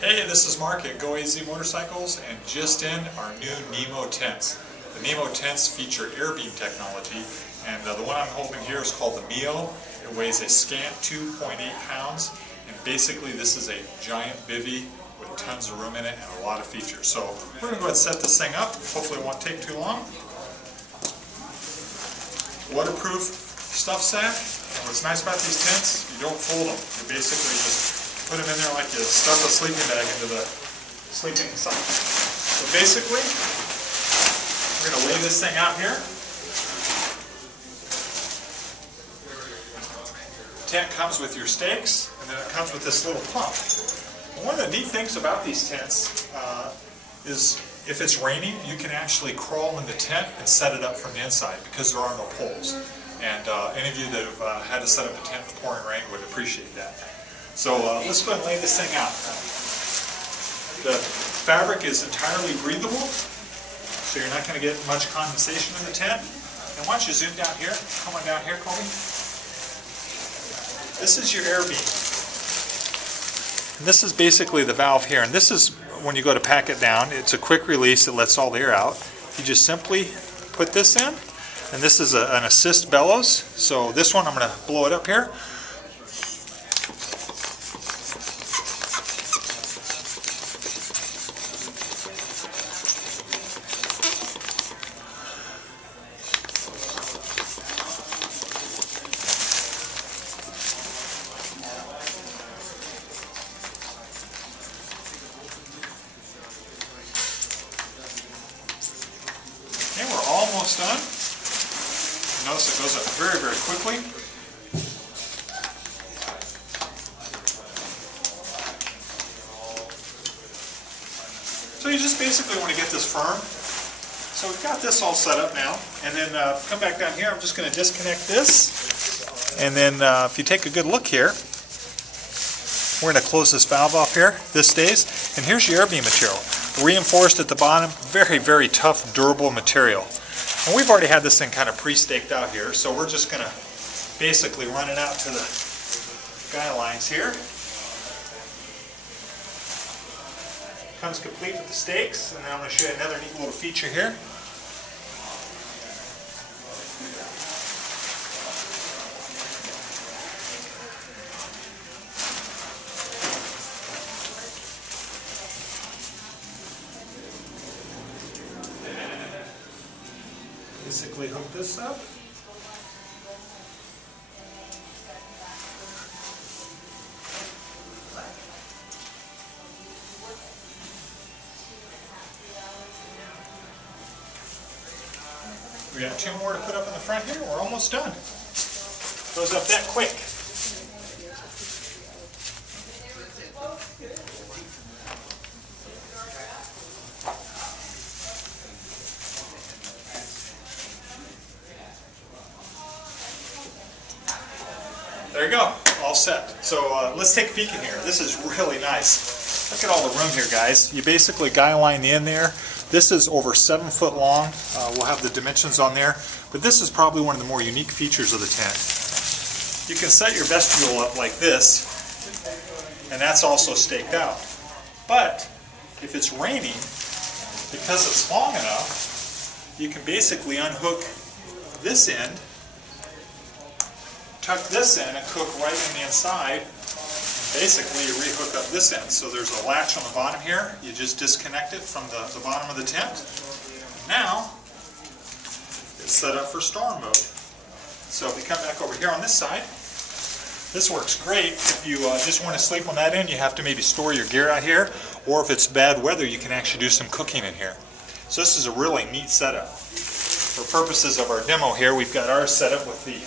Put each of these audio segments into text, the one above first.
Hey, this is Mark at Go AZ Motorcycles, and just in our new Nemo tents. The Nemo tents feature Airbeam technology, and the one I'm holding here is called the Nemo. It weighs a scant 2.8 pounds, and basically this is a giant bivvy with tons of room in it and a lot of features. So we're going to go ahead and set this thing up. Hopefully it won't take too long. Waterproof stuff sack. And what's nice about these tents, you don't fold them. You basically just put them in there like you stuff a sleeping bag into the sleeping sack. So basically, we're going to lay this thing out here. The tent comes with your stakes, and then it comes with this little pump. And one of the neat things about these tents is if it's raining, you can actually crawl in the tent and set it up from the inside because there are no poles. And any of you that have had to set up a tent in pouring rain would appreciate that. So let's go ahead and lay this thing out. The fabric is entirely breathable, so you're not going to get much condensation in the tent. And why don't you zoom down here? Come on down here, Colby. This is your Airbeam. And this is basically the valve here. And this is when you go to pack it down. It's a quick release that lets all the air out. You just simply put this in. And this is an assist bellows. So this one, I'm going to blow it up here. Okay, we're almost done. Notice it goes up very, very quickly. So you just basically want to get this firm. So we've got this all set up now. And then come back down here. I'm just going to disconnect this. And then if you take a good look here, we're going to close this valve off here. This stays. And here's your Airbeam material. Reinforced at the bottom. Very, very tough, durable material. And we've already had this thing kind of pre-staked out here, so we're just going to basically run it out to the guy lines here. Comes complete with the stakes, and then I'm going to show you another neat little feature here. Basically hook this up. We got two more to put up in the front here. We're almost done. Goes up that quick. There you go, all set. So let's take a peek in here. This is really nice. Look at all the room here, guys. You basically guy line in there. This is over 7 foot long. We'll have the dimensions on there. But this is probably one of the more unique features of the tent. You can set your vestibule up like this, and that's also staked out. But if it's raining, because it's long enough, you can basically unhook this end, tuck this in and cook right in the inside. Basically you rehook up this end. So there's a latch on the bottom here. You just disconnect it from the bottom of the tent. Now it's set up for storm mode. So if we come back over here on this side, this works great. If you just want to sleep on that end, you have to maybe store your gear out here, or if it's bad weather, you can actually do some cooking in here. So this is a really neat setup. For purposes of our demo here, we've got ours set up with the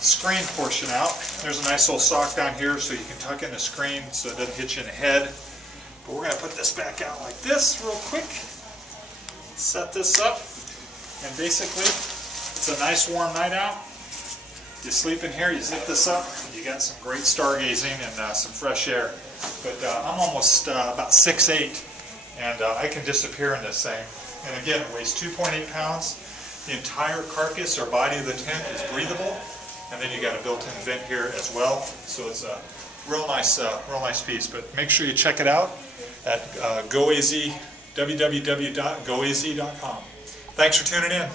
screen portion out. There's a nice little sock down here so you can tuck in the screen so it doesn't hit you in the head. But we're going to put this back out like this real quick. Set this up, and basically it's a nice warm night out. You sleep in here, you zip this up, you got some great stargazing and some fresh air. But I'm almost about 6'8", and I can disappear in this thing. And again, it weighs 2.8 pounds. The entire carcass or body of the tent is breathable. And then you got a built-in vent here as well, so it's a Real nice piece. But make sure you check it out at www.goaz.com. Thanks for tuning in.